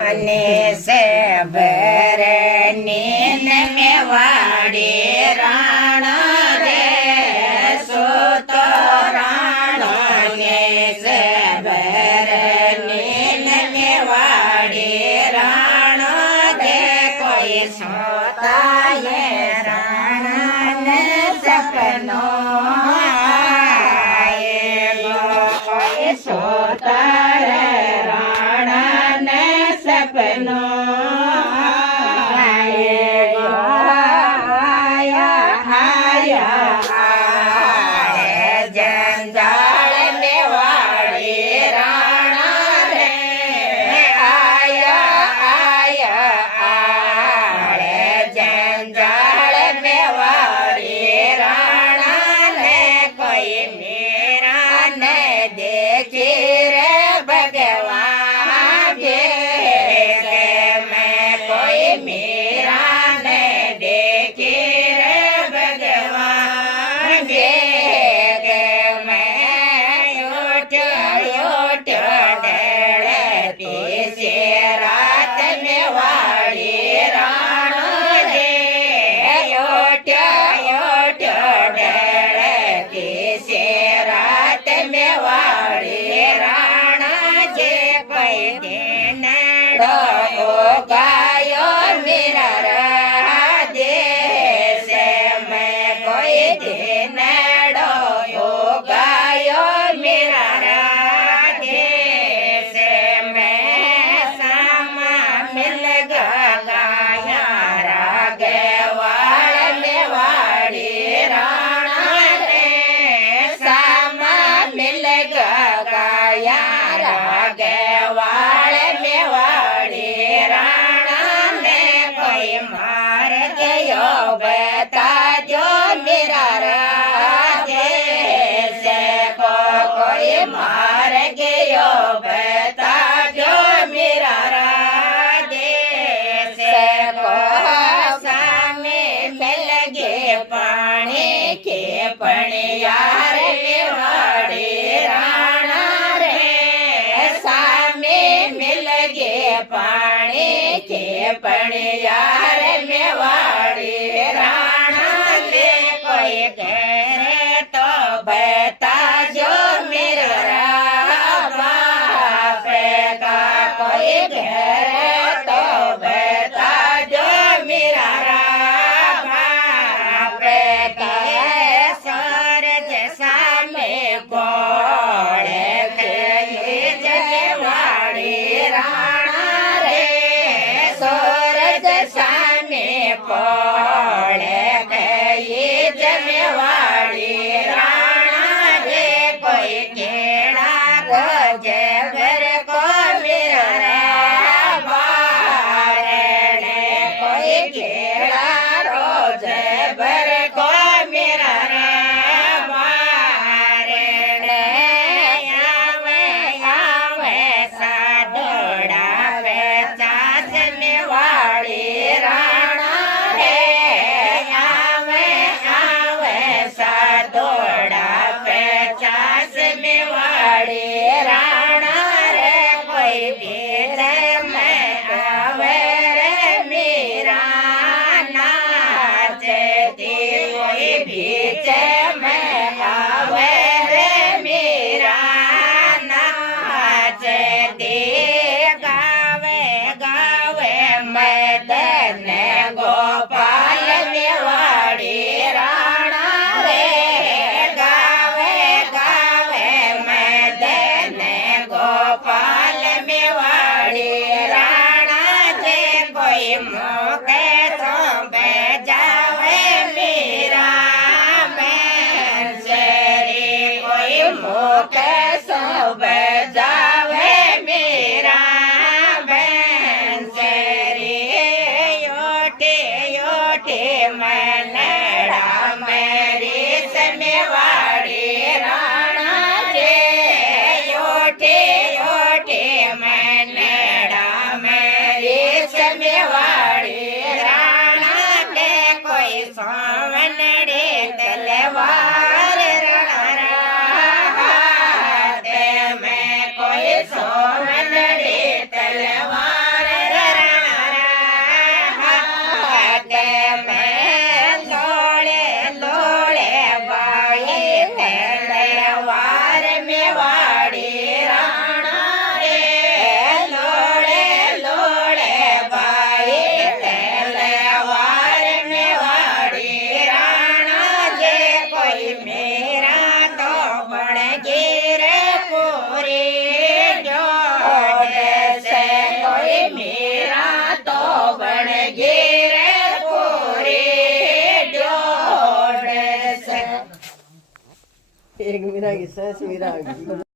અને से भरनी में वाड़ी राण रे सोतो राण ने से भरनी में वाड़ी राण रे कोई सोता ये राण ने सपनो कोई सोता रे राण ने सपनो जंजाल में वाड़ी राणा रे आया आया आड़े जंजाल में वाड़ी राणा रे कोई मेरा न देखी रे भगवान के मैं कोई मेरा न देखी रे भगवान के रात में वाड़ी राण रे से रात में वाड़ी राण जे कोई दिन गायो मेरा राधे से मैं कोई दिन गायो मेरा राधे से मैं सामा मिल गाया रागे वाल में वाड़ी राणा रे सामा मिल गाया रागे वाल में वाड़ी राणा ने कोई मार गयो बता जो मेरा राधे से कोई मार गयो बता जो मेरा राधे से को सामे मिल गे पानी के पणियार में वाड़ी राणा रे सामे मिल गे पानी के पणियार में वाड़ी राणा ले कोई करे तो बता जो मेरा बाप का कोई करे तो बता जो मेरा बाप का सूरज सामे कोड़े जगवाड़ी राणा रे सूरज सामे कोड़े जगवाड़ी राणा रे कोई केड़ा रोज भर को मेरा बारणे कोई केड़ा रोज भर को मेरा बारणे आवे आवे साधोड़ा चास में वाड़ी राणा रे आवे आवे साधोड़ा चास में वाड़ी राणा रे कोई भीड़ में आवे रे मेरा नाचती कोई बीच में आवे रे मेरा नाचती गावे गावे मदन गोपाल में वाड़ी राणा रे गावे गावे मदन गोपाल में वाड़ी राणा जे कोई मौके तो बजावे मेरा बंसरी कोई मौके तो बजावे मेरा बंसरी योटे योटे मनड़ा मेरी समेवाड़ी राणा जे योटे योटे मनड़ा मेरी समेवाड़ी राणा के कोई सोवनड़े तलवार राणा में कोई सोवनड़े तलवार ગીર પૂરી જોડસ એક વિરાગી સસ વિરાગી